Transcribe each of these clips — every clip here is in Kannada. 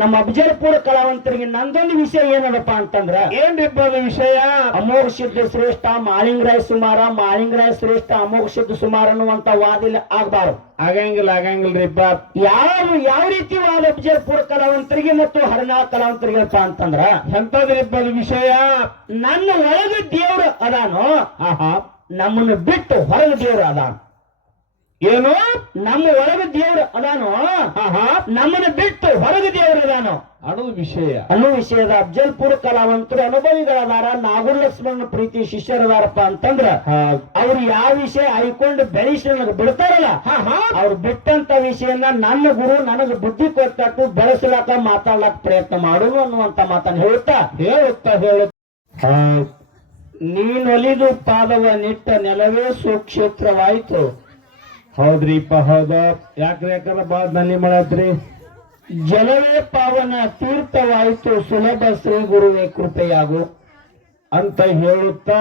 ನಮ್ಮ ಅಫಜಲ್ಪುರ ಕಲಾವಂತರಿಗೆ ನಂದೊಂದು ವಿಷಯ ಏನದಪ್ಪ ಅಂತಂದ್ರ ಏನ್ರಿಪ್ಪ ಅದು ವಿಷಯ? ಅಮೋಘ ಸಿದ್ಧ ಶ್ರೇಷ್ಠ ಮಾಳಿಂಗರಾಯ ಸುಮಾರ, ಮಾಳಿಂಗರಾಯ ಶ್ರೇಷ್ಠ ಅಮೋಘ ಸಿದ್ಧ ಸುಮಾರ ಅನ್ನುವಂತ ವಾದಿಲ್ಲ ಆಗ್ಬಾರ್ದು. ಆಗಂಗಿಲ್ರಿಪ್ಪ. ಯಾವ ರೀತಿ ವಾದ ಅಫಜಲ್ಪುರ ಕಲಾವಂತರಿಗೆ ಮತ್ತು ಹರನಾಳ ಕಲಾವಂತರಿಗಪ್ಪ ಅಂತಂದ್ರ ಎಂತದ್ರಿಪ್ಪ ಅದು ವಿಷಯ? ನನ್ನ ಒಳಗ ದೇವ್ರು ಅದಾನೋ, ನಮ್ಮನ್ನು ಬಿಟ್ಟು ಹೊರಗ ದೇವ್ರು ಅದಾನ. ಏನು? ನಮ್ಮ ಒಳಗ ದೇವ್ರು ಅದಾನೋ, ನಮ್ಮನ್ನು ಬಿಟ್ಟು ಹೊರಗ ದೇವ್ರು ಅದಾನೋ ಅನ್ನೋ ವಿಷಯದ ಅಫಜಲ್ಪುರ ಕಲಾವಂತರು ಅನುಭವಿಗಳದಾರ. ನಾಗೂರ್ ಲಕ್ಷ್ಮಣ ಪ್ರೀತಿ ಶಿಷ್ಯರದಾರಪ್ಪ ಅಂತಂದ್ರ ಅವ್ರು ಯಾವ ವಿಷಯ ಆಯ್ಕೊಂಡು ಬೆಳೆಸಿ ನನಗೆ ಬಿಡ್ತಾರಲ್ಲ, ಅವ್ರು ಬಿಟ್ಟಂತ ವಿಷಯನ ನನ್ನ ಗುರು ನನಗೆ ಬುದ್ಧಿ ಕೊಟ್ಟು ಬೆಳೆಸಲಾಕ ಮಾತಾಡ್ಲಾಕ ಪ್ರಯತ್ನ ಮಾಡೋನು ಅನ್ನುವಂತ ಮಾತನ್ನ ಹೇಳುತ್ತ ನೀನೊಲಿದು ಪಾದವ ನಿಟ್ಟ ನೆಲವೇ ಸುಕ್ಷೇತ್ರವಾಯ್ತು. ಹೌದ್ರಿಪ್ಪ, ಹೌದು. ಯಾಕ್ರೆ ಬಾಳ ನಲ್ಲಿ ಮಾಡತ್ರಿ? ಜಲವೇ ಪಾವನ ತೀರ್ಥವಾಯಿತು ಸುಲಭ ಶ್ರೀ ಗುರುವೇ ಕೃಪೆಯಾಗು ಅಂತ ಹೇಳುತ್ತಾ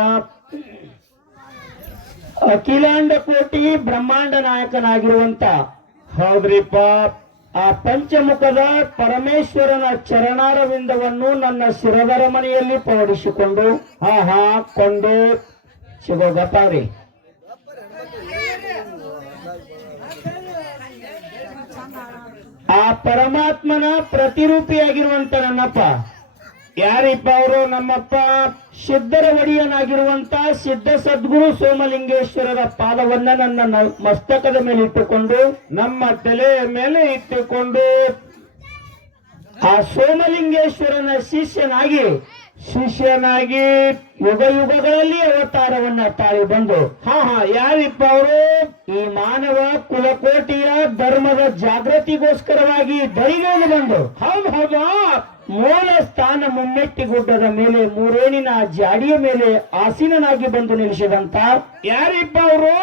ಅಖಿಲಾಂಡ ಕೋಟಿ ಬ್ರಹ್ಮಾಂಡ ನಾಯಕನಾಗಿರುವಂತ ಹೌದ್ರಿಪ್ಪ ಆ ಪಂಚಮುಖದ ಪರಮೇಶ್ವರನ ಚರಣಾರವಿಂದವನ್ನು ನನ್ನ ಶಿರದರ ಮನೆಯಲ್ಲಿ ಪವಡಿಸಿಕೊಂಡು ಕೊಂಡು ಸಿಗೋ ಗಪ್ಪಾರಿ ಆ ಪರಮಾತ್ಮನ ಪ್ರತಿರೂಪಿಯಾಗಿರುವಂತ ನನ್ನಪ್ಪ ಯಾರಿಪ್ಪ ಅವರು? ನಮ್ಮಪ್ಪ ಸಿದ್ಧರ ಒಡೆಯನಾಗಿರುವಂತ ಸಿದ್ಧ ಸದ್ಗುರು ಸೋಮಲಿಂಗೇಶ್ವರರ ಪಾದವನ್ನ ನನ್ನ ಮಸ್ತಕದ ಮೇಲೆ ಇಟ್ಟುಕೊಂಡು, ನಮ್ಮ ತಲೆಯ ಮೇಲೆ ಇಟ್ಟುಕೊಂಡು ಆ ಸೋಮಲಿಂಗೇಶ್ವರನ ಶಿಷ್ಯನಾಗಿ ಯುಗ ಯುಗಗಳಲ್ಲಿ ಅವತಾರವನ್ನ ತಾಳಿ ಬಂದು ಯಾರಿಪ್ಪ ಅವರು? ಈ ಮಾನವ ಕುಲಕೋಟಿಯ ಧರ್ಮದ ಜಾಗೃತಿಗೋಸ್ಕರವಾಗಿ ದರಿಗೆಂದು ಬಂದು ಹೌದು ಮೂಲ ಸ್ಥಾನ ಮುಮ್ಮೆಟ್ಟಿ ಗುಡ್ಡದ ಮೇಲೆ ಮೂರೇಣಿನ ಜಾಡಿಯ ಮೇಲೆ ಆಸೀನನಾಗಿ ಬಂದು ನಿಲ್ಲಿಸಿದಂತ ಯಾರಿಪ್ಪ ಅವರು?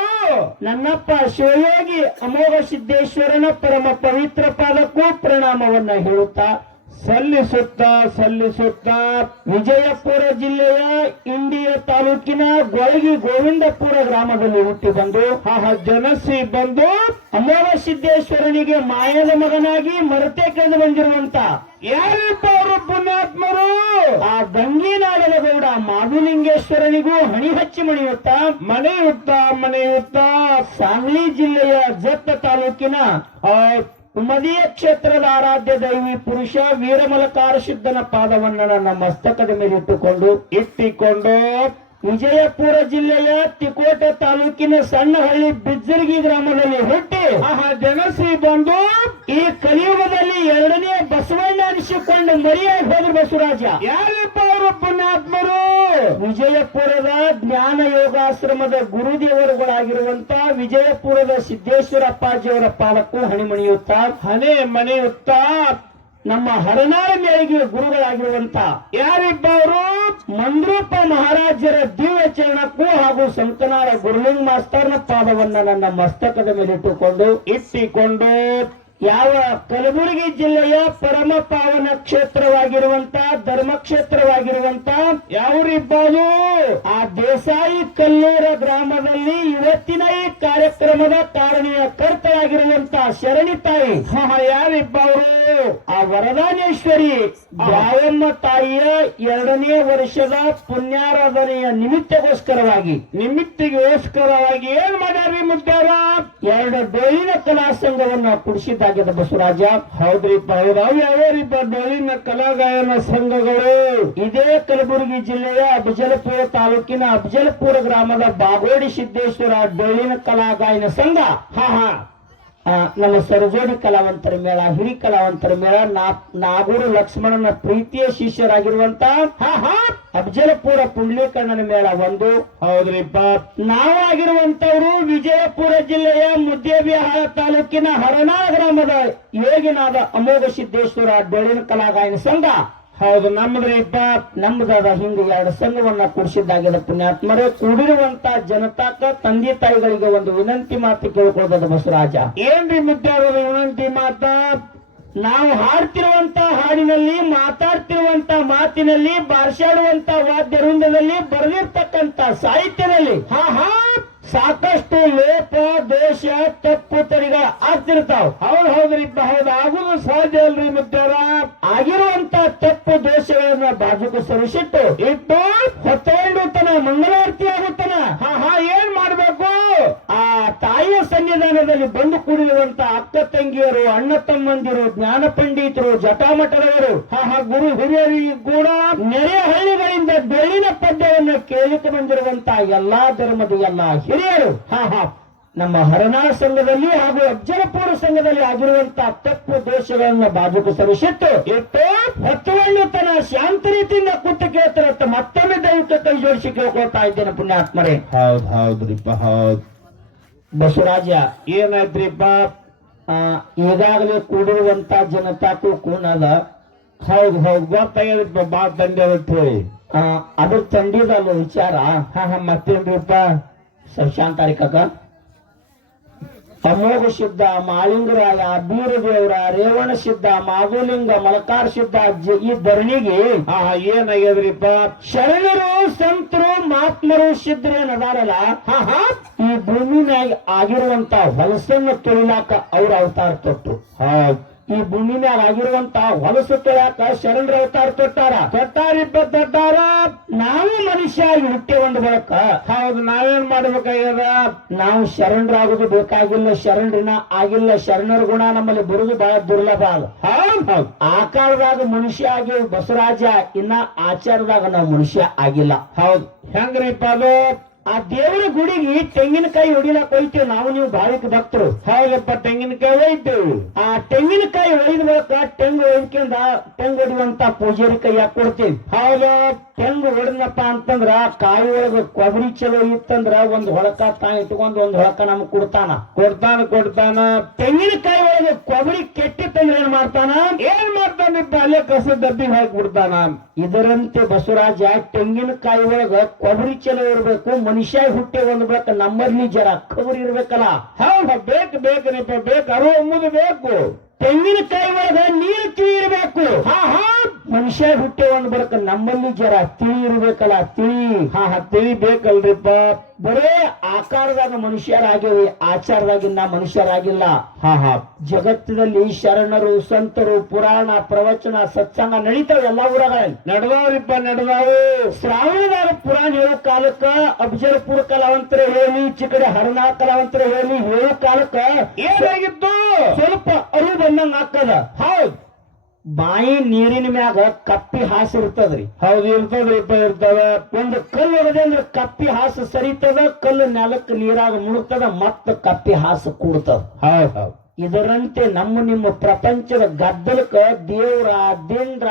ನನ್ನಪ್ಪ ಶಿವಯೋಗಿ ಅಮೋಘ ಸಿದ್ದೇಶ್ವರನ ಪರಮ ಪವಿತ್ರ ಪಾದಕ್ಕೂ ಪ್ರಣಾಮವನ್ನ ಹೇಳುತ್ತಾ ಸಲ್ಲಿಸುತ್ತಾ ವಿಜಯಪುರ ಜಿಲ್ಲೆಯ ಇಂಡಿಯ ತಾಲೂಕಿನ ಗೊಳಗಿ ಗೋವಿಂದಪುರ ಗ್ರಾಮದಲ್ಲಿ ಹುಟ್ಟಿ ಬಂದು ಜನಸಿ ಬಂದು ಅಮೋಘ ಸಿದ್ದೇಶ್ವರನಿಗೆ ಮಾಯದ ಮಗನಾಗಿ ಮರತೆ ಕಳೆದು ಬಂದಿರುವಂತ ಯಾರಿಪ್ಪ ಅವರು? ಪುಣ್ಯಾತ್ಮರು. ಆ ಗಂಗಿನಾಡದ ಗೌಡ ಮಾಧುಲಿಂಗೇಶ್ವರನಿಗೂ ಹಣಿ ಹಚ್ಚಿ ಮನೆಯುತ್ತಾ ಸಾಂಗ್ಲಿ ಜಿಲ್ಲೆಯ ಜತ್ತ ತಾಲೂಕಿನ ಉಮದಿಯ ಕ್ಷೇತ್ರದ ಆರಾಧ್ಯ ದೈವಿ ಪುರುಷ ವೀರಮಲಕಾರ ಸಿದ್ಧನ ಪಾದವನ್ನ ನನ್ನ ಮಸ್ತಕದ ಮೇಲೆ ಇಟ್ಟಿಕೊಂಡು ವಿಜಯಪುರ ಜಿಲ್ಲೆಯ ತಿಕೋಟ ತಾಲೂಕಿನ ಸಣ್ಣಹಳ್ಳಿ ಬಿಜ್ಜರ್ಗಿ ಗ್ರಾಮದಲ್ಲಿ ಹುಟ್ಟಿ ಜನಶ್ರೀ ಬಂದು ಈ ಕಲಿಯುಗದಲ್ಲಿ ಎರಡನೇ ಬಸವಣ್ಣ ಅನಿಸಿಕೊಂಡು ಮರಿಯಾಗಿ ಹೋದ್ರು ಬಸವರಾಜ. ಯಾರಿಪ್ಪ ಅವರು? ಪುಣ್ಯಾತ್ಮರು. ವಿಜಯಪುರದ ಜ್ಞಾನ ಯೋಗಾಶ್ರಮದ ಗುರುದೇವರುಗಳಾಗಿರುವಂತ ವಿಜಯಪುರದ ಸಿದ್ದೇಶ್ವರ ಅಪ್ಪಾಜಿಯವರ ಪಾಲಕ್ಕೂ ಹಣಿಮಣಿಯುತ್ತಾ ನಮ್ಮ ಹರನಾಳ ಮೇಳಿಗೆ ಗುರುಗಳಾಗಿರುವಂತ ಯಾರಿಪ್ಪ ಅವರು? ಮಂದ್ರೂಪ ಮಹಾರಾಜರ ದಿವ್ಯ ಚರಣಕ್ಕೂ ಹಾಗೂ ಸಂಕನಾಳ ಗುರುಲಿಂಗ್ ಮಾಸ್ತರ್ನ ಪಾದವನ್ನ ನನ್ನ ಮಸ್ತಕದ ಮೇಲೆ ಇಟ್ಟಿಕೊಂಡು ಯಾವ ಕಲಬುರಗಿ ಜಿಲ್ಲೆಯ ಪರಮ ಪಾವನ ಕ್ಷೇತ್ರವಾಗಿರುವಂತ ಧರ್ಮಕ್ಷೇತ್ರವಾಗಿರುವಂತ ಯಾವ್ರಿಬ್ಬರು? ಆ ದೇಸಾಯಿ ಕಲ್ಲೂರ ಗ್ರಾಮದಲ್ಲಿ ಇವತ್ತಿನ ಈ ಕಾರ್ಯಕ್ರಮದ ಕಾರಣೀಯ ಕರ್ತರಾಗಿರುವಂತ ಶರಣಿ ತಾಯಿ ಯಾರಿಬ್ಬ ಅವರು? ಆ ವರದಾನೇಶ್ವರಿ ದ್ಯಾವಮ್ಮ ತಾಯಿಯ 2ನೇ ವರ್ಷದ ಪುಣ್ಯಾರಾಧನೆಯ ನಿಮಿತ್ತಗೋಸ್ಕರವಾಗಿ ಏನ್ ಮಾಡ್ಯಾರ್ರಿ ಮುದ್ದಾರ? 2 ಡೊಳ್ಳಿನ ಕಲಾ ಸಂಘವನ್ನ ಕುಡಿಸಿದ್ದಾಗಿದೆ ಬಸವರಾಜ. ಹೌದ್ರಿಪ್ಪ, ಯಾವ್ಯಾವ್ರಿಪ್ಪ ಡೊಳ್ಳಿನ ಕಲಾಗಾಯನ ಸಂಘಗಳು? ಇದೇ ಕಲಬುರಗಿ ಜಿಲ್ಲೆಯ ಅಫಜಲ್ಪುರ ತಾಲೂಕಿನ ಅಫಜಲ್ಪುರ ಗ್ರಾಮದ ಬಾಗೋಡಿ ಸಿದ್ದೇಶ್ವರ ಡೊಳ್ಳಿನ ಕಲಾಗಾಯನ ಸಂಘ, ನಮ್ಮ ಸರಜೋಡಿ ಕಲಾವಂತರ ಮೇಳ, ಹಿರಿ ಕಲಾವಂತರ ಮೇಳ, ನಾಗೂರು ಲಕ್ಷ್ಮಣನ ಪ್ರೀತಿಯ ಶಿಷ್ಯರಾಗಿರುವಂತ ಅಫಜಲ್ಪುರ ಪುಂಡ್ಲೀಕಣ್ಣನ ಮೇಳ ಒಂದು. ಹೌದ್ರಿಪ್ಪ, ನಾವಾಗಿರುವಂತವರು ವಿಜಯಪುರ ಜಿಲ್ಲೆಯ ಮುದ್ದೇಬಿಹಾಳ ತಾಲೂಕಿನ ಹರನಾಳ ಗ್ರಾಮದ ಯೋಗಿನಾದ ಅಮೋಘ ಸಿದ್ದೇಶ್ವರ ಡೊಳ್ಳಿನ ಕಲಾಗಾಯನ ಸಂಘ. ಹೌದು, ನಮ್ಮದ್ರಿಪ್ಪ. ನಮ್ಮದಾದ ಹಿಂದೆ 2 ಸಂಘವನ್ನ ಕುಡಿಸಿದ್ದಾಗಿದೆ. ಪುಣ್ಯಾತ್ಮರೇ, ಕೂಡಿರುವಂತ ಜನತಾಕ ತಂದೆ ತಾಯಿಗಳಿಗೆ ಒಂದು ವಿನಂತಿ ಮಾತು ಕೇಳ್ಕೊಳ್ಳೋದು ಬಸವರಾಜ. ಏನ್ರಿ ಮುದ್ದಾರದ ವಿನಂತಿ ಮಾತ? ನಾವು ಹಾಡ್ತಿರುವಂತ ಹಾಡಿನಲ್ಲಿ, ಮಾತಾಡ್ತಿರುವಂತ ಮಾತಿನಲ್ಲಿ, ಬಾರ್ಸಾಡುವಂತ ವಾದ್ಯ ವೃಂದದಲ್ಲಿ, ಬರೆದಿರ್ತಕ್ಕಂತ ಸಾಹಿತ್ಯದಲ್ಲಿ ಸಾಕಷ್ಟು ಲೋಪ ದೋಷ ತಪ್ಪು ತರಿಗಳ ಆಗ್ತಿರ್ತಾವ. ಹೌದ್ರಿಪ್ಪ ಹೌದು, ಆಗುದು ಸಾಧ್ಯ ಅಲ್ರಿ ಮುತ್ಯಾರ. ಆಗಿರುವಂತ ತಪ್ಪು ದೋಷಗಳನ್ನ ಬಾಜುಕು ಸರಿಸಿಟ್ಟು ಇಟ್ಟು ಹೊತ್ತೊಂಡು ತನ ಮಂಗಳಾರತಿ ಆಗುತ್ತನ. ಏನ್ ಮಾಡ್ಬೇಕು? ಆ ತಾಯಿಯ ಸನ್ನಿಧಾನದಲ್ಲಿ ಬಂದು ಕೂಡಿರುವಂತ ಅಕ್ಕ ತಂಗಿಯರು, ಅಣ್ಣ ತಮ್ಮಂದಿರು, ಜ್ಞಾನ ಪಂಡಿತರು, ಜಟಾಮಠದವರು, ಗುರು ಹಿರಿಯರಿಗೆ ಕೂಡ ನೆರೆಯ ಹಳ್ಳಿಗಳಿಂದ ಬೆಳ್ಳಿನ ಪದ್ಯವನ್ನು ಕೇಳಿತು ಬಂದಿರುವಂತ ಎಲ್ಲಾ ಧರ್ಮದ ಎಲ್ಲಾ ಹಿರಿಯರು ನಮ್ಮ ಹರನಾಳ ಸಂಘದಲ್ಲಿ ಹಾಗೂ ಅಫ್ಜಲಪುರ ಸಂಘದಲ್ಲಿ ಆಗಿರುವಂತಹ ತಪ್ಪು ದೋಷಗಳನ್ನ ಬಾಜುಕು ಸರಿಸಿಟ್ಟು ಇಟ್ಟು ಹೊತ್ತುಕೊಂಡು ತನ್ನ ಶಾಂತ ರೀತಿಯಿಂದ ಕೂತು ಕೇಳ್ತಾರಂತ ಮತ್ತೊಮ್ಮೆ ದೈವಿಕ ಕೈ ಜೋಡಿಸಿ ಕೇಳ್ಕೊಳ್ತಾ ಇದ್ದೇನೆ ಪುಣ್ಯಾತ್ಮರೇ. ಹೌದ್ರಿಪ್ಪ ಹೌದ್. ಬಸವರಾಜ, ಏನಾಯ್ತ್ರಿಪ್ಪ? ಈಗಾಗಲೇ ಕೂಡಿರುವಂತ ಜನತಾಕು ಕೂನದ. ಹೌದು ಗೊತ್ತಾಗ್ಯದ್ರಿಪ್ಪ, ಬಾ ತಂದೆ ಅಂತ ಹೇಳಿ. ಅದ್ರ ತಂಡಿದಲ್ಲ ವಿಚಾರ. ಮತ್ತೇನ್ರಿಪ್ಪ? ಶಾಂತಾರಿಕಕ್ಕ ಅಮೋಘ ಸಿದ್ಧ, ಮಾಳಿಂಗರಾಯ, ಬೀರದೇವರ, ರೇವಣ ಸಿದ್ಧ, ಮಾಧುಲಿಂಗ, ಮಲಕಾರ್ ಸಿದ್ಧ ಈ ಧರಣಿಗೆ ಏನಾಗ್ಯದ್ರಿಪ್ಪ? ಶರಣರು, ಸಂತರು, ಮಹಾತ್ಮರು, ಸಿದ್ಧರೇನದಾರಲ್ಲ ಈ ಭೂಮಿನಾಗ ಆಗಿರುವಂತ ಹೊಲಸನ್ನು ತೊಳಿಲಾಕ ಅವ್ರ ಅವತಾರ ತೊಟ್ಟು. ಈ ಭೂಮಿ ಮ್ಯಾಗ ಆಗಿರುವಂತ ಹೊಲಸು ತೊಳ್ಯಾಕ ಶರಣರ ಅವತಾರ ತೊಟ್ಟಾರ. ನಾವು ಮನುಷ್ಯ ಹುಟ್ಟೆ ಒಂದು ಬಳಕ. ಹೌದು, ನಾವೇನ್ ಮಾಡ್ಬೇಕಾಗ್ಯದ? ನಾವು ಶರಣರಾಗುದು ಬೇಕಾಗಿಲ್ಲ, ಶರಣರಿನ ಆಗಿಲ್ಲ. ಶರಣರ ಗುಣ ನಮ್ಮಲ್ಲಿ ಬರುದು ಬಹಳ ದುರ್ಲಭ ಅಲ್ಲ. ಆಕಾರದಾಗ ಮನುಷ್ಯ ಆಗಿ ಬಸವರಾಜ, ಇನ್ನ ಆಚಾರದಾಗ ನಾವು ಮನುಷ್ಯ ಆಗಿಲ್ಲ. ಹೌದು, ಹೆಂಗ್ರಿಪ್ಪ ಅದು? ಆ ದೇವರ ಗುಡಿಗೆ ತೆಂಗಿನಕಾಯಿ ಹೊಡಿಲಾಕ ಹೋಯ್ತೇವೆ ನಾವು, ನೀವು ಭಾವಿಕ ಭಕ್ತರು. ಹೌದಪ್ಪ, ತೆಂಗಿನಕಾಯಿ ಒಯ್ತೇವೆ. ಆ ತೆಂಗಿನಕಾಯಿ ಒಯ್ದ ಬಳಕ ತೆಂಗು ಒಯ್ಕೊಂಡ ತೆಂಗು ಹೊಡಿಯುವಂತ ಪೂಜಾರಿ ಕೈಯಾಗ ಕೊಡ್ತೀವಿ. ಹೌದು, ತೆಂಗು ಹೊಡೆದಪ್ಪ ಅಂತಂದ್ರ ಕಾಯಿ ಒಳಗ ಕೊಬ್ಬರಿ ಚಲೋ ಇತ್ತಂದ್ರ ಒಂದ್ ಹೊಳಕ ತಾ ಇಟ್ಕೊಂಡ್ ಒಂದ್ ಹೊಳಕ ನಮಗ್ ಕೊಡ್ತಾನ. ತೆಂಗಿನಕಾಯಿ ಒಳಗ ಕೊಬ್ಬರಿ ಕೆಟ್ಟಿತ್ತಂದ್ರ ಏನ್ ಮಾಡ್ತಾನಿಪ್ಪ? ಅಲ್ಲೇ ಕಸ ಡಬ್ಬಿಗೆ ಹಾಕ್ಬಿಡ್ತಾನ. ಇದರಂತೆ ಬಸವರಾಜ, ತೆಂಗಿನಕಾಯಿ ಒಳಗ ಕೊಬ್ಬರಿ ಚಲೋ ಇರ್ಬೇಕು, ಮನುಷ್ಯ ಹುಟ್ಟೆ ಒಂದ್ಬೇಕು, ನಮ್ಮಲ್ಲಿ ಜರ ಕಬರಿ ಇರ್ಬೇಕಲ್ಲ. ಹೌದು, ಬೇಕ್ರಿಪ್ಪ, ಬೇಕು ಎಂಬುದು ಬೇಕು. ತೆಂಗಿನಕಾಯಿ ಒಳಗ ನೀರು ತಿಳಿ ಇರಬೇಕು. ಮನುಷ್ಯ ಹುಟ್ಟೆ ಒಂದ್ ಬರಕ ನಮ್ಮಲ್ಲಿ ಜರ ತಿಳಿ ಇರ್ಬೇಕಲ್ಲ, ತಿಳಿ ಬೇಕಲ್ರಿಪ್ಪ. ಬರೇ ಆಕಾರದಾಗ ಮನುಷ್ಯರಾಗಿವಿ, ಆಚಾರದಾಗಿನ್ನ ಮನುಷ್ಯರಾಗಿಲ್ಲ. ಜಗತ್ತಿನಲ್ಲಿ ಶರಣರು, ಸಂತರು, ಪುರಾಣ, ಪ್ರವಚನ, ಸತ್ಸಂಗ ನಡೀತಾವ ಎಲ್ಲಾ ಊರಗಳಲ್ಲಿ. ನಡೆದಾವು. ಶ್ರಾವಣದಾಗ ಪುರಾಣ ಹೇಳೋ ಕಾಲಕ್ಕ ಅಫ್ಜಲಪುರ ಕಲಾವಂತರ ಹೇಳಿ, ಚಿಕಡೆ ಹರನಾಳ ಕಲಾವಂತರ ಹೇಳಿ ಹೇಳೋ ಕಾಲಕ್ಕ ಏನಾಗಿತ್ತು? ಸ್ವಲ್ಪ ಅರಿವು ಬಂದಂಗ ಹಾಕದ. ಹೌದ್, ಬಾಯಿ ನೀರಿನ ಮ್ಯಾಗ ಕಪ್ಪಿ ಹಾಸಿರ್ತದ್ರಿ. ಹೌದು, ಇರ್ತದ. ಒಂದು ಕಲ್ಲು ಹೊರದೆ ಅಂದ್ರೆ ಕಪ್ಪಿ ಹಾಸು ಸರಿತದ, ಕಲ್ಲು ನೆಲಕ್ಕೆ ನೀರಾಗ ಮುಳುಗ್ತದ, ಮತ್ತ ಕಪ್ಪಿ ಹಾಸು ಕೂಡ್ತದ. ಹೌದು, ಇದರಂತೆ ನಿಮ್ಮ ಪ್ರಪಂಚದ ಗದ್ದಲಕ್ಕ ದೇವ್ರ, ದಿಂಡ್ರ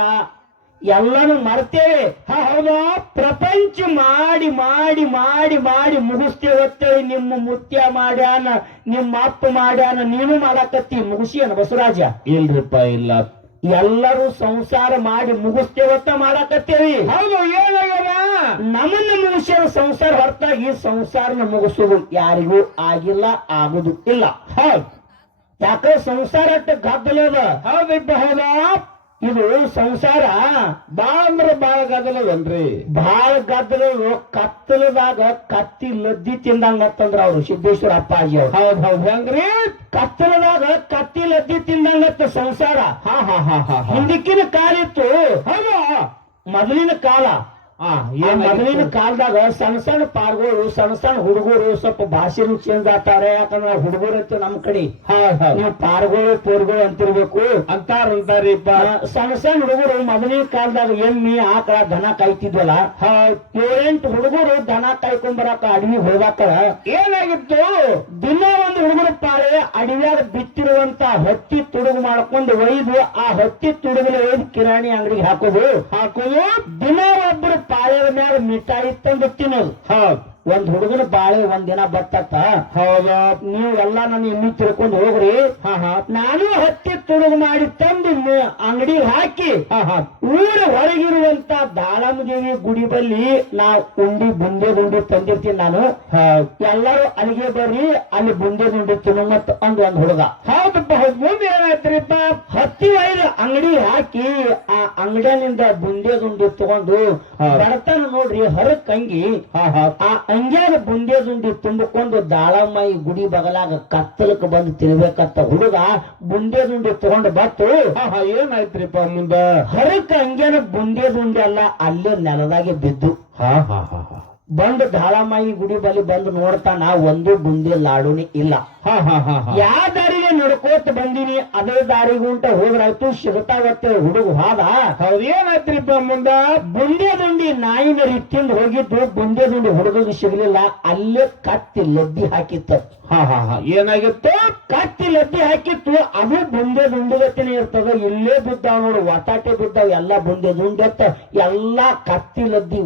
ಎಲ್ಲಾನು ಮರ್ತೇವೆ. ಹೌದಾ? ಪ್ರಪಂಚ ಮಾಡಿ ಮಾಡಿ ಮಾಡಿ ಮಾಡಿ ಮುಗಿಸ್ತೇವತ್ತೇವೆ. ನಿಮ್ಮ ಮುತ್ಯ ಮಾಡ್ಯಾನ, ನಿಮ್ಮ ಅಪ್ಪ ಮಾಡ್ಯಾನ, ನೀನು ಮಾಡಾಕತ್ತಿ, ಮುಗಿಸಿಯನ ಬಸವರಾಜ? ಇಲ್ರಿಪ್ಪ, ಇಲ್ಲ. ಎಲ್ಲರೂ ಸಂಸಾರ ಮಾಡಿ ಮುಗಿಸ್ತೇವತ್ತ ಮಾಡಾಕತ್ತೇವಿ. ಹೌದು, ಏನಾಗ್ಯದ? ನಮ್ಮನ್ನ ಮುಗಿಸ್ಯಾರ ಸಂಸಾರ ಹೊರತಾಗಿ ಸಂಸಾರನ ಮುಗಿಸೋದು ಯಾರಿಗೂ ಆಗಿಲ್ಲ, ಆಗುದು ಇಲ್ಲ. ಹೌದು, ಯಾಕ ಸಂಸಾರ ಅಟ್ಟ ಗದ್ದಲದ. ಹೌದಿಪ್ಪ, ಹೌದಾ? ಇದು ಸಂಸಾರ ಬಾಳ ಗದ್ದಲದನ್ರಿ. ಬಾಳ ಗದ್ದಲ. ಕತ್ತಲದಾಗ ಕತ್ತಿ ಲದ್ದಿ ತಿಂದಂಗತ್ತಂದ್ರ ಅವ್ರು ಸಿದ್ದೇಶ್ವರ ಅಪ್ಪಾಜಿ ಅವ್ರು. ಹೌದು, ಹೆಂಗ್ರಿ? ಕತ್ತಲದಾಗ ಕತ್ತಿ ಲದ್ದಿ ತಿಂದಂಗತ್ತ ಸಂಸಾರ. ಹಿಂದಿಕ್ಕಿನ ಕಾಲ ಇತ್ತು. ಹೌದು, ಮೊದಲಿನ ಕಾಲ. ಮೊದಲಿನ ಕಾಲದಾಗ ಸಣ್ಣ ಸಣ್ಣ ಪಾರ್ಗಳು, ಸಣ್ಣ ಸಣ್ಣ ಹುಡುಗರು ಸ್ವಲ್ಪ ಭಾಷೆನೂ ಚೇಂಜ್ ಆಗ್ತಾರೆ. ಯಾಕಂದ್ರೆ ಹುಡುಗರು ಇತ್ತು ನಮ್ ಕಡೆ. ನೀವು ಪಾರ್ಗಳು ಪೋರ್ಗಳು ಅಂತಿರ್ಬೇಕು ಅಂತಾರಿಪ್ಪ. ಸಣ್ಣ ಸಣ್ಣ ಹುಡುಗರು ಮೊದಲಿನ ಕಾಲದಾಗ ಎಮ್ಮಿ ಆಕಳ ದನ ಕಾಯ್ತಿದ್ವಲ್ಲ, 7-8 ಹುಡುಗರು ದನ ಕಾಯ್ಕೊಂಡ್ಬರಾಕ ಅಡವಿ ಹೋಗಾಕ ಏನಾಗಿತ್ತು? ದಿನ ಒಂದು ಹುಡುಗರ ಪಾಳೆ ಅಡವಿಯಾಗ ಬಿತ್ತಿರುವಂತ ಹತ್ತಿ ತುಡುಗು ಮಾಡ್ಕೊಂಡು ಒಯ್ದು ಆ ಹತ್ತಿ ತುಡುಗಲೆ ಒಯ್ದು ಕಿರಾಣಿ ಅಂಗಡಿಗೆ ಹಾಕೋದು. ದಿನ ಒಬ್ಬರು ಪಾಳೆಯ ಮ್ಯಾಲ ಮಿಠಾಯಿ ತಂದು ತಿನ್ನೋದು. ಹೌದು, ಒಂದ್ ಹುಡುಗನ ಬಾಳೆ ಒಂದಿನ ಬತ್ತತ್ತ. ಹೌದು, ನೀವು ಎಲ್ಲಾ ನನ್ನ ಎಮ್ಮಿ ತಿಳ್ಕೊಂಡು ಹೋಗ್ರಿ. ನಾನು ಹತ್ತಿ ತುಡುಗು ಮಾಡಿ ತಂದು ಅಂಗಡಿ ಹಾಕಿ ಊರ ಹೊರಗಿರುವಂತ ದಾಳಮದೇವಿ ಗುಡಿ ಬಲ್ಲಿ ಬುಂದೆ ಗುಂಡಿ ತಂದಿರ್ತೀನಿ ನಾನು. ಎಲ್ಲರೂ ಅಲ್ಲಿಗೆ ಬರ್ರಿ, ಅಲ್ಲಿ ಬುಂದೆ ಗುಂಡಿ ತಿನ್ನು ಮತ್ತ ಒಂದ್ ಹುಡುಗ. ಹೌದಪ್ಪ, ಮುಂದೆ ಏನಾಯ್ತ್ರಿಪ್ಪ? ಹತ್ತಿ ಒಯ್ದು ಅಂಗಡಿ ಹಾಕಿ ಆ ಅಂಗಡಿನಿಂದ ಬುಂದೆ ಗುಂಡಿ ತಗೊಂಡು ಬಡತನ ನೋಡ್ರಿ ಹೊರಕ್ ಅಂಗಿ, ಆ ಹಂಗ್ಯಾಗ ಬುಂದೇದುಂಡಿ ತುಂಬಿಕೊಂಡು ದಾಳಮ್ಮಾಯಿ ಗುಡಿ ಬಗಲಾಗ ಕತ್ತಲಕ್ಕೆ ಬಂದು ತಿನ್ಬೇಕತ್ತ ಹುಡುಗ ಬುಂದೇದುಂಡಿ ತಗೊಂಡು ಬತ್ತು ಏನಾಯ್ತ್ರಿಪ್ಪ ಮುಂದ ಹರಕ್ಕ ಹಂಗೇನ ಬುಂದೇದುಂಡಿ ಅಲ್ಲ ಅಲ್ಲೇ ನೆಲದಾಗೆ ಬಿದ್ದು ಹಾ ಹಾ ಹಾ ಹಾ ಬಂದು ದಾಳಮ್ಮಾಯಿ ಗುಡಿ ಬಳಿ ಬಂದು ನೋಡ್ತಾನ ಒಂದು ಬುಂದಿ ಲಾಡುನಿ ಇಲ್ಲ. ಹಾ ಹಾ ಹಾ ಹಾ ಯಾವ ದಾರಿಗೆ ನಡ್ಕೋತ ಬಂದಿನಿ ಅದೇ ದಾರಿಗುಂಟ ಹೋದ್ರಾಯ್ತು ಸಿಗತಾವತ್ತೆ ಹುಡುಗ ಹೋದ. ಹೌದ್ ಏನಾಯ್ತ್ರಿಪ್ಪ ಮುಂದ ಬುಂದೆ ದುಂಡಿ ನಾಯಿನ ರೀತಿಯಿಂದ ಹೋಗಿದ್ದು ಬುಂದೆ ದುಂಡಿ ಹುಡುಗಿಗೆ ಸಿಗ್ಲಿಲ್ಲ. ಅಲ್ಲೇ ಕತ್ತಿ ಲದ್ದಿ ಹಾಕಿತ್ತು. ಹಾ ಹಾ ಹಾ ಏನಾಗಿತ್ತು ಕತ್ತಿ ಲದ್ದಿ ಹಾಕಿತ್ತು. ಅದು ಬುಂದೆ ದುಂಡುಗತ್ತಿನೇ ಇರ್ತದ. ಇಲ್ಲೇ ಬಿದ್ದಾವ್ ನೋಡು ವಟಾಟೆ ಬಿದ್ದಾವ್ ಎಲ್ಲ ಬುಂದೆ ದುಂಡತ್ತ ಎಲ್ಲಾ ಕತ್ತಿ ಲದ್ದಿ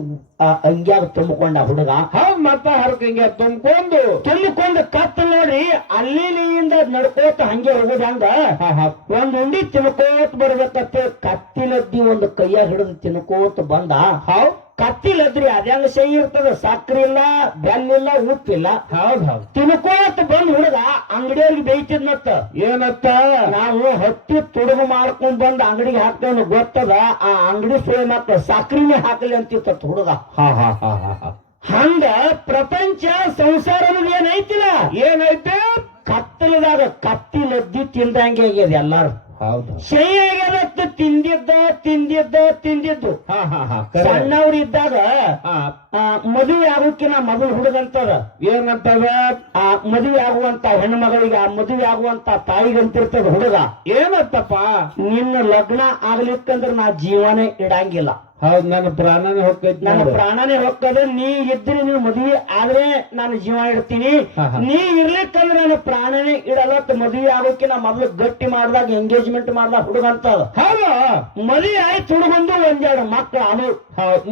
ಅಂಗ್ಯಾಗ ತುಂಬಿಕೊಂಡ ಹುಡುಗ. ಹೌದ್ ಮತ್ತ ಹರಕ ಹಿಂಗ ತುಂಬಿಕೊಂಡು ಕತ್ತು ನೋಡಿ ಅಲ್ಲಿಂದ ನಡ್ಕೋತ ಹಂಗೆ ಹೋಗುದಂಗ ಒಂದ್ ಉಂಡಿ ತಿನ್ಕೋತ ಬರ್ಬೇಕತ್ತೆ. ಕತ್ತಿಲದ್ದಿ ಒಂದು ಕೈಯಾಗ ಹಿಡಿದು ತಿನ್ಕೋತ ಬಂದ. ಹೌದ್ ಕತ್ತಿಲದ್ರಿ ಅದ್ಯಾಂಗ ಸೈ ಇರ್ತದ. ಸಕ್ರಿ ಇಲ್ಲ, ಬೆಲ್ಲಿಲ್ಲ, ಉಪ್ಪಿಲ್ಲ. ಹೌದ್ ಹೌದ್ ತಿನ್ಕೋತ ಬಂದ್ ಹುಡುಗ ಅಂಗಡಿಯವ್ರಿಗೆ ಬೇಯ್ತಿದ್ನತ್ತ. ಏನತ್ತ ನಾವು ಹತ್ತಿ ತುಡುಗು ಮಾಡ್ಕೊಂಡ್ ಬಂದ್ ಅಂಗಡಿಗೆ ಹಾಕ್ತೇವೆ ಗೊತ್ತದ. ಆ ಅಂಗಡಿ ಸೇವೆ ಮತ್ತ ಸಕ್ರಿನೇ ಹಾಕಲಿ ಅಂತಿತ್ತ ಹುಡುಗ. ಹಾ ಹಾ ಹಾ ಹಾ ಹಾ ಹಂಗ ಪ್ರಪಂಚ ಸಂಸಾರ ಏನೈತಿಲ್ಲ ಏನೈತೆ ಕತ್ತಲದಾಗ ಕತ್ತಿ ಲದ್ದಿ ತಿಂದಂಗೆ ಆಗ್ಯದ ಎಲ್ಲಾರು. ಹೌದು ಶೈ ಆಗ್ಯದತ್ತ ತಿಂದಿದ್ದು. ಹಾ ಹಾ ಹಾ ಸಣ್ಣವ್ರು ಇದ್ದಾಗ ಮದುವೆ ಆಗೋಕಿನ ಮೊದಲು ಹುಡುಗಂತದ ಏನಂತದ ಮದುವೆ ಆಗುವಂತ ಹೆಣ್ಣು ಮಗಳಿಗೆ ಮದುವೆ ಆಗುವಂತ ತಾಯಿಗಂತಿರ್ತದ ಹುಡುಗ. ಏನತ್ತಪ್ಪ ನಿನ್ನ ಲಗ್ನ ಆಗ್ಲಿಕ್ಕಂದ್ರ ನಾ ಜೀವನೇ ಇಡಂಗಿಲ್ಲ. ಹೌದ್ ನನ್ನ ಪ್ರಾಣನೇ ಹೋಗ್ತೈತಿ. ನನ್ನ ಪ್ರಾಣನೇ ಹೋಗ್ತದೆ. ನೀ ಇದ್ರೆ ನೀವು ಮದುವೆ ಆದ್ರೆ ನಾನು ಜೀವ ಇಡ್ತೀನಿ. ನೀ ಇರ್ಲಿಕ್ಕಂದ್ರೆ ನನ್ನ ಪ್ರಾಣನೇ ಇಡಲತ್. ಮದುವೆ ಆಗೋಕಿನ ಮೊದಲು ಗಟ್ಟಿ ಮಾಡ್ದಾಗ ಎಂಗೇಜ್ಮೆಂಟ್ ಮಾಡ್ದಾಗ ಹುಡುಗ ಅಂತ. ಹೌದು ಮದುವೆ ಆಯ್ತು ಹುಡುಗಂದು ಒಂದೆರಡು ಮಕ್ಕಳು ಅದು.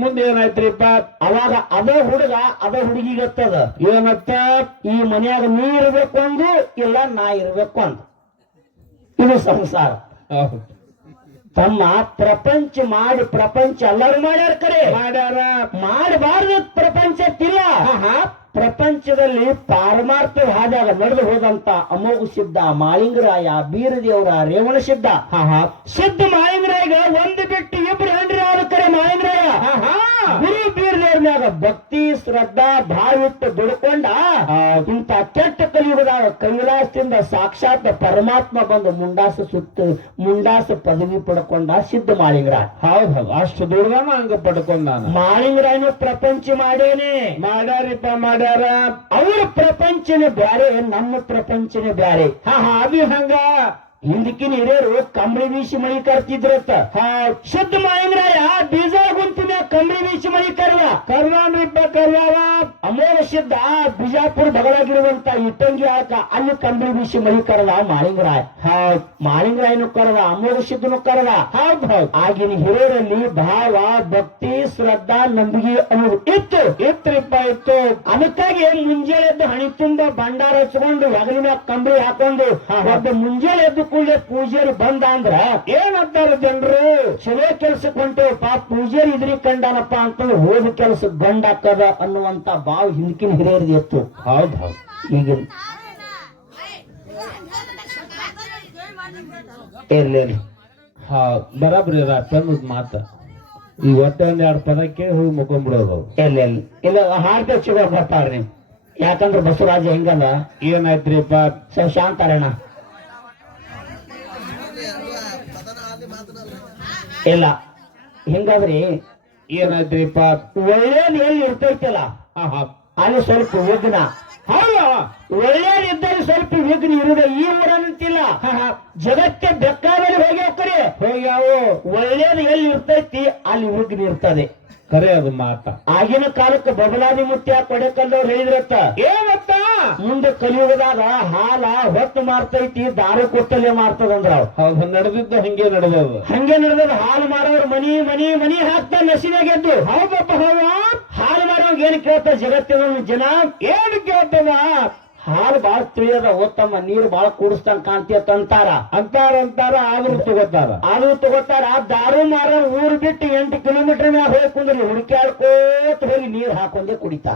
ಮುಂದೆ ಏನಾಯ್ತ್ರಿಪ್ಪ ಅವಾಗ ಅದೇ ಹುಡುಗ ಅದೇ ಹುಡುಗಿಗತ್ತದ. ಏನತ್ತ ಈ ಮನ್ಯಾಗ ನೀ ಇರ್ಬೇಕು ಅಂದು ಇಲ್ಲ ನಾ ಇರ್ಬೇಕು ಅಂದ. ಇದು ಸಂಸಾರ. ತಮ್ಮ ಪ್ರಪಂಚ ಮಾಡಿ ಪ್ರಪಂಚ ಎಲ್ಲರೂ ಮಾಡ್ಯಾರ. ಕರೆ ಮಾಡ್ಯಾರ. ಮಾಡಬಾರ್ದು ಪ್ರಪಂಚ ತಿಲ್ಲ. ಪ್ರಪಂಚದಲ್ಲಿ ಪಾರಮಾರ್ಥ ಹಾದಾಗ ನಡೆದು ಹೋದಂತ ಅಮೋಘ ಸಿದ್ಧ ಮಾಳಿಂಗರಾಯ, ಬೀರದೇವರ, ರೇವಣ ಸಿದ್ಧ. ಸಿದ್ಧ ಮಾಳಿಂಗರಾಯಗ ಒಂದು ಬಿಟ್ಟು ಇಬ್ರು ಹೆಂಡ್ರಿ ಆದ. ಕರೆ ಮಾಳಿಂಗರಾಯ ಗುರು ಬೀರದೇವ್ರ ಮ್ಯಾಗ ಭಕ್ತಿ ಶ್ರದ್ಧಾ ಭಾವಿಟ್ಟು ದುಡ್ಕೊಂಡ ಇಂತ ಕೆಟ್ಟ ಕಲಿಯುಗದಾಗ ಕೈಲಾಸದಿಂದ ಸಾಕ್ಷಾತ್ ಪರಮಾತ್ಮ ಬಂದು ಮುಂಡಾಸ ಪದವಿ ಪಡ್ಕೊಂಡ ಸಿದ್ಧ ಮಾಳಿಂಗರಾಯ. ಹೌದ್ ಹೌದು ಅಷ್ಟು ದುಡ್ದಾನ ಹಂಗ ಪಡ್ಕೊಂಡ ಮಾಳಿಂಗರಾಯನು ಪ್ರಪಂಚ ಮಾಡೇನೆ. ಮಾಡ್ಯಾರಿಪ್ಪ ಮಾಡ್ಯಾರ. ಅವ್ರ ಪ್ರಪಂಚನೇ ಬ್ಯಾರೆ, ನಮ್ಮ ಪ್ರಪಂಚನೇ ಬ್ಯಾರೆ. ಅದು ಹಂಗ ಹಿಂದಕ್ಕಿನ ಹಿರಿಯರು ಕಂಬಳಿ ಬೀಸಿ ಮಳಿ ಕರ್ತಿದ್ರತ್ತ. ಶುದ್ಧ ಮಾಳಿಂಗರಾಯ ಬೀಜ ಗುಂಪಿನ ಕಂಬಳಿ ಬೀಸಿ ಮಳಿ ಕರ್ವಾನ್ರಿಪ್ಪ ಕರ್ವಾವ. ಅಮೋಘ ಸಿದ್ಧ ಬಿಜಾಪುರ ಬಗಳಾಗಿರುವಂತ ಇಟ್ಟಂಗಿ ಆಕ ಅಲ್ಲಿ ಕಂಬಳಿ ಬೀಸಿ ಮಳಿ ಕರೆದ ಮಾಳಿಂಗರಾಯ. ಮಾಳಿಂಗರಾಯನು ಕರೆದ, ಅಮೋಘ ಸಿದ್ಧನು ಕರೆದ. ಹೌದ್ ಹೌದ್ ಆಗಿನ ಹಿರಿಯರಲ್ಲಿ ಭಾವ ಭಕ್ತಿ ಶ್ರದ್ಧಾ ನಂಬಿಕೆ ಅನ್ನೋದು ಇತ್ರಿಪ್ಪ ಇತ್ತು. ಅದಕ್ಕಾಗಿ ಮುಂಜಾನೆ ಎದ್ದು ಹಣಿ ತುಂಬ ಭಂಡಾರ ಹಚ್ಕೊಂಡು ಹೆಗಲಿನ ಕಂಬಳಿ ಹಾಕೊಂಡು ಒಬ್ಬ ಮುಂಜಾನೆ ಎದ್ದು ಕೂಡಲೇ ಪೂಜಾರಿ ಬಂದ ಅಂದ್ರ ಏನಂತಾರ ಜನರು, ಚಲೋ ಕೆಲ್ಸಕ್ಕೆ ಹೊಂಟೇವ್ ಪಾಪ ಪೂಜಾರಿ ಇದ್ರಿ ಕಂಡನಪ್ಪ ಅಂತಂದ್ರೆ ಹೋದ ಕೆಲಸ ಗಂಡ ಹಾಕದ ಅನ್ನುವಂತ ಭಾವ ಹಿಂದಕಿನ ಹಿರಿಯರ್ದು ಎತ್ತು. ಹೌದ್ ಹೌದ್ ಈಗ ಇರ್ಲಿ ಬರಾಬರಿ ಅನ್ನೋದ್ ಮಾತ. ಈ ಒಟ್ಟೆ ಒಂದೆರಡು ಪದಕ್ಕೆ ಹೋಗಿ ಮುಕೊಂಡ್ಬಿಡೋದು. ಇಲ್ಲ ಹಾಡ್ತ ಚಲೋ ಬರ್ತಾರ್ರಿ. ಯಾಕಂದ್ರೆ ಬಸವರಾಜ ಹೆಂಗದ ಏನಾಯ್ತ್ರಿಪ್ಪ ಶಾಂತಾರಣ ಇಲ್ಲ ಹಿಂಗಾದ್ರಿ ಏನಾಯ್ತ್ರಿಪ್ಪ ಒಳ್ಳೇದ್ ಎಲ್ಲಿ ಇರ್ತೈತಲ್ಲ ಅಲ್ಲಿ ಸ್ವಲ್ಪ ವಿಘ್ನ. ಒಳ್ಳೇದ್ ಇದ್ದಲ್ಲಿ ಸ್ವಲ್ಪ ವಿಘ್ನ ಇರುದ. ಈ ಊರಂತಿಲ್ಲ ಜಗತ್ತೆ ಬೇಕಾದಲ್ಲಿ ಹೋಗ್ಯಾವು. ಒಳ್ಳೇದು ಎಲ್ಲಿ ಇರ್ತೈತಿ ಅಲ್ಲಿ ವಿಘ್ನ ಇರ್ತದೆ. ಕರೆ ಅದು ಮಾತ. ಆಗಿನ ಕಾಲಕ್ಕೆ ಬಬಲಾದಿ ಮುತ್ಯ ಕೊಡೆಕಲ್ಲವ್ರು ಹೇಳಿದ್ರತ್ತ ಏನತ್ತ ಮುಂದೆ ಕಲಿಯುಗದಾಗ ಹಾಲ ಹೊತ್ತು ಮಾರ್ತೈತಿ ದಾರು ಕೊಟ್ಟಲೆ ಮಾರ್ತದಂದ್ರ. ಹೌದು ನಡೆದಿದ್ದು ಹಂಗೆ ನಡೆದದು. ಹಂಗೆ ನಡೆದದ. ಹಾಲು ಮಾರೋರು ಮನಿ ಮನಿ ಮನಿ ಹಾಕ್ತಾ ನಸಿನಾಗೆದ್ದು. ಹೌದಪ್ಪ ಹೌದ. ಹಾಲು ಮಾರೋರ್ಗೆ ಏನ್ ಕೇಳ್ತ ಜಗತ್ತಿನ ಜನ ಏನ್ ಕೇಳ್ತದ? ಹಾಲು ಬಾಳ ತಿಳಿಯದ ಓದ್ತಮ್ಮ, ನೀರು ಬಾಳ ಕೂಡಿಸ್ದಂಗ ಕಾಣ್ತೀಯತ್ತ ಅಂತಾರ. ಆದ್ರೂ ತಗೋತಾರ. ದಾರು ಮಾರ ಊರು ಬಿಟ್ಟು 8 ಕಿಲೋಮೀಟರ್ ಮ್ಯಾಗ ಹೋಗಿ ಕುಂದ್ರಿ ಹುಡುಕ್ಯಾಡ್ಕೋತ ಹೋಗಿ ನೀರ್ ಹಾಕೊಂಡೆ ಕುಡಿತಾ.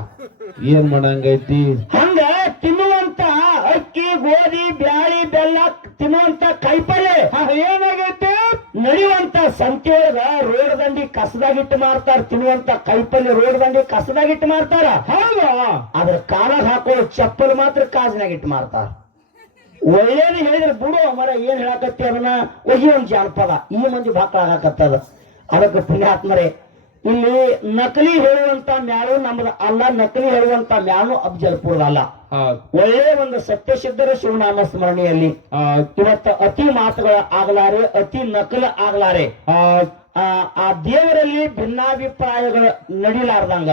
ಏನ್ ಮಾಡಂಗೈತಿ? ಹಂಗ ತಿನ್ನುವಂತ ಅಕ್ಕಿ ಗೋಧಿ ಬ್ಯಾಳಿ ಬೆಲ್ಲ ತಿನ್ನುವಂತ ಕಾಯಿಪಲ್ಲೆ ಏನಾಗೈತೆ ನಡೆಯುವಂತ ಸಂತೆಯೊಳಗ ರೋಡ್ ದಂಡಿ ಕಸದಾಗಿಟ್ಟು ಮಾರ್ತಾರ, ತಿನ್ನುವಂತ ಕೈಪಲ್ಯ ರೋಡ್ ದಂಡಿ ಕಸದಾಗಿಟ್ಟು ಮಾರ್ತಾರ. ಹೌದು. ಅದ್ರ ಕಾಲಾಗ ಹಾಕೊಳ್ಳೋ ಚಪ್ಪಲ್ ಮಾತ್ರ ಕಾಜಿನಾಗಿಟ್ಟು ಮಾರ್ತಾರ. ಒಳ್ಳೇದು ಹೇಳಿದ್ರೆ ಬಿಡು ಮರ, ಏನ್ ಹೇಳಕತ್ತಿ ಅದನ್ನ ಒಯ್ಯಿ ಒಂದ್ ಜಾನಪದ ಈ ಮಂದಿ ಬಾಕಳ ಹಾಕತ್ತದ. ಅದಕ್ಕೆ ಪುಣ್ಯಾತ್ಮರೇ, ಇಲ್ಲಿ ನಕಲಿ ಹೇಳುವಂತ ಮ್ಯಾಲು ನಮ್ದು ಅಲ್ಲ, ನಕಲಿ ಹೇಳುವಂತ ಮ್ಯಾಲು ಅಫಜಲ್ಪುರದಲ್ಲ. ಒಳ್ಳೆ ಒಂದು ಸತ್ಯಸಿದ್ಧರ ಶಿವನಾಮ ಸ್ಮರಣೆಯಲ್ಲಿ ಇವತ್ತ ಅತಿ ಮಾತುಗಳ ಆಗ್ಲಾರೆ, ಅತಿ ನಕಲ ಆಗ್ಲಾರೆ, ಆ ದೇವರಲ್ಲಿ ಭಿನ್ನಾಭಿಪ್ರಾಯಗಳು ನಡಿಲಾರ್ದಂಗ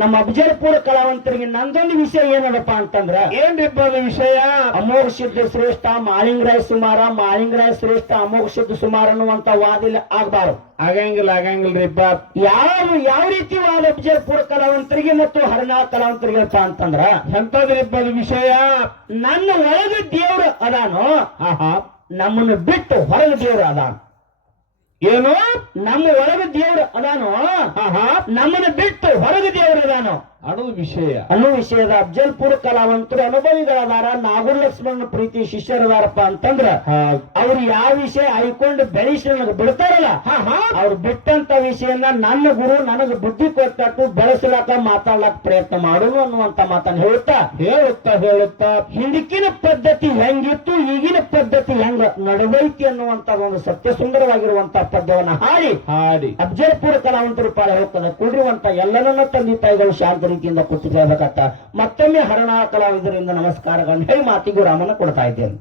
ನಮ್ಮ ಅಫಜಲ್ಪುರ ಕಲಾವಂತರಿಗೆ ನಂದೊಂದು ವಿಷಯ ಏನದಪ್ಪ ಅಂತಂದ್ರ, ಏನ್ರಿಪ್ಪ ಅದು ವಿಷಯ? ಅಮೋಘ ಸಿದ್ಧ ಶ್ರೇಷ್ಠ, ಮಾಳಿಂಗರಾಯ ಸುಮಾರ, ಮಾಳಿಂಗರಾಯ ಶ್ರೇಷ್ಠ, ಅಮೋಘ ಸಿದ್ಧ ಸುಮಾರ ಅನ್ನುವಂತ ವಾದಿಲ್ಲ ಆಗ್ಬಾರ್ದು. ಆಗಂಗಿಲ್ರಿಪ್ಪ. ಯಾವ ರೀತಿ ವಾದ ಅಫಜಲ್ಪುರ ಕಲಾವಂತರಿಗೆ ಮತ್ತು ಹರನಾಳ ಕಲಾವಂತರಿಗೆ ಅಂತಂದ್ರ, ಎಂತದ್ರಿಪ್ಪ ಅದು ವಿಷಯ? ನನ್ನ ಒಳಗ ದೇವ್ರು ಅದಾನೋ, ನಮ್ಮನ್ನು ಬಿಟ್ಟು ಹೊರಗ ದೇವ್ರು ಅದಾನ. ಏನು? ನಮ್ಮ ಒಳಗ ದೇವ್ರು ಅದಾನೋ, ನಮ್ಮನ್ನು ಬಿಟ್ಟು ಹೊರಗ ದೇವ್ರು ಅದಾನೋ ಅನ್ನೋ ವಿಷಯದ ಅಫಜಲ್ಪುರ ಕಲಾವಂತರು ಅನುಭವಿಗಳದಾರ. ನಾಗೂರ್ ಲಕ್ಷ್ಮಣ ಪ್ರೀತಿ ಶಿಷ್ಯರದಾರಪ್ಪ ಅಂತಂದ್ರ ಅವ್ರು ಯಾವ ವಿಷಯ ಆಯ್ಕೊಂಡು ಬೆಳೆಸಿ ನನಗೆ ಬಿಡ್ತಾರಲ್ಲ, ಅವ್ರು ಬಿಟ್ಟಂತ ವಿಷಯನ ನನ್ನ ಗುರು ನನಗೆ ಬುದ್ಧಿ ಕೊಟ್ಟು ಬೆಳೆಸಲಾಕ ಮಾತಾಡ್ಲಾಕ ಪ್ರಯತ್ನ ಮಾಡೋನು ಅನ್ನುವಂತ ಮಾತನ್ನ ಹೇಳುತ್ತಾ ಹಿಂದಕ್ಕಿನ ಪದ್ಧತಿ ಹೆಂಗಿತ್ತು, ಈಗಿನ ಪದ್ಧತಿ ಹೆಂಗ ನಡವೈತಿ ಅನ್ನುವಂತ ಒಂದು ಸತ್ಯ ಸುಂದರವಾಗಿರುವಂತ ಪದ್ಯವನ್ನ ಹಾಡಿ ಅಫಜಲ್ಪುರ ಕಲಾವಂತರು ಪಾಳೆ ಹೋಗ್ತದೆ. ಕೂಡಿರುವಂತ ಎಲ್ಲರನ್ನ ತಂದೆ ತಾಯಿಗಳು ಶಾಂತ ರೀತಿಯಿಂದ ಕೂತು ಕೇಳಬೇಕಂತ ಮತ್ತೊಮ್ಮೆ ಹರನಾಳ ಕಲಾವಿದರಿಂದ ನಮಸ್ಕಾರಗಳನ್ನು ಹೇಳಿ ಮಾತಿಗೂ ರಾಮನ ಕೊಡ್ತಾ ಇದ್ದೇನೆ.